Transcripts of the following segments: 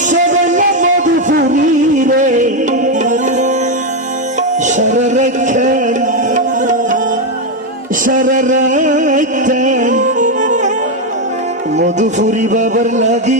শরণ মধুপুরী রে সরক্ষণ সরক্ষণ মধুপুরী বাবার লাগি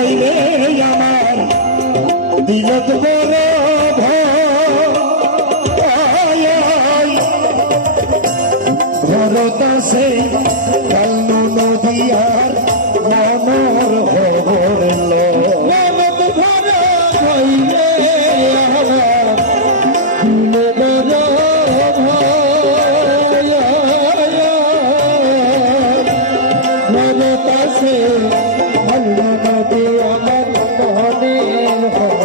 হইলে আমার বিগত বড় ভরত সেই mujer.